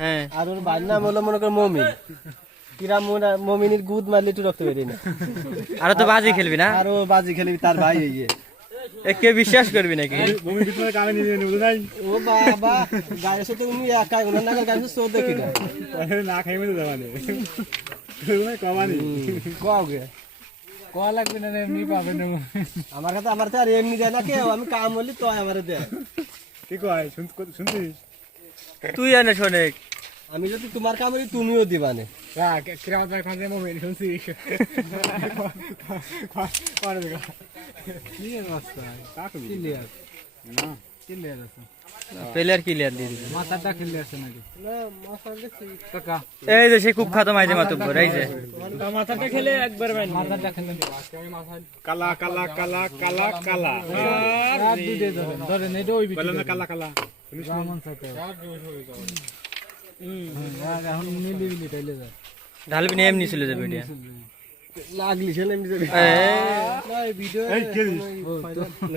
হ্যাঁ আর ওর ভাইয়ের নাম হলো মনে করো মমিন। কিরাম মমিনের গুদ মারলে একটু রক্ত বেরিয়ে না। আর তো বাজি খেলবি না, আর ও বাজি খেলবি তার ভাই ইয়ে। কে বিশ্বাস করবি নাকি? ও বাবা গায়ের সাথে উনি একাই ওনার নাগাল গায়ে চোর দেখি না। না খাই মতো যাবানি কমানি কওগে কোয়া লাগবে না এমনি পাবে না আমার তো আর এমনি দেয় না কেউ, আমি কাম বলি তো আমারে দেয়। কি কয় শুনছিস তুই এনে শোনেক, আমি যদি তোমার কাম বলি তুমিও দিবানে। কিরামত ভাই খান মোবাইল শুনছিস প্লেয়ার ক্লিয়ার দিয়ে দিবি। মাথাটা খেলে আছে নাকি কাকা এই যে সে কুখ্যাত মাইজে মাতুব্বর, এই যে মাথাটা খেলে একবার মাথাটা খেলে কালা কালা কালা কালা কালা আর দুধে ধরেন এটা ওই বলে না কালা কালা রামন সাথে এখন মিলি মিলি তাইলে যায় ঢালবি না এমনি চলে যাবে এটা। লাগলি ছেলে এমনি যাবে। ভিডিও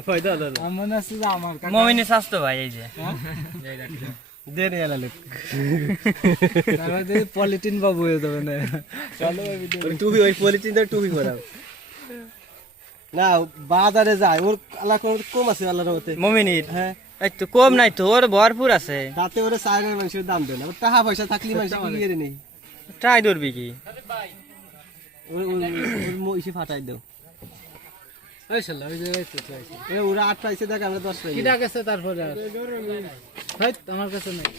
ফায়দা হলো না। আমার আছে যে আমার মমিনের স্বাস্থ্য ভাই, এই যে দে রে এলালে তাহলে পলিটিন বাবু হয়ে যাবে না চলো টুপি ওই পলিথিন দিয়ে টুপি পরাও না। বাজারে যায় ওর আল্লাহ কম আছে আল্লাহর রহমতে। মমিনের হ্যাঁ এই তো কম নাই তো, ওর ভরপুর আছে। তাতে ওরে চাইনের মানুষের দাম দেয় না। ওর টাকা পয়সা থাকলে মানুষ কি এর নেই। ট্রাই ধরবি কি? ইসে ফাটাই দাও। ওই শালা ওই যে তো চাইছে ওরা 8 পাইছে দেখ আমরা 10 পাই। কিটা গেছে তারপরে আর ভাই আমার কাছে নাই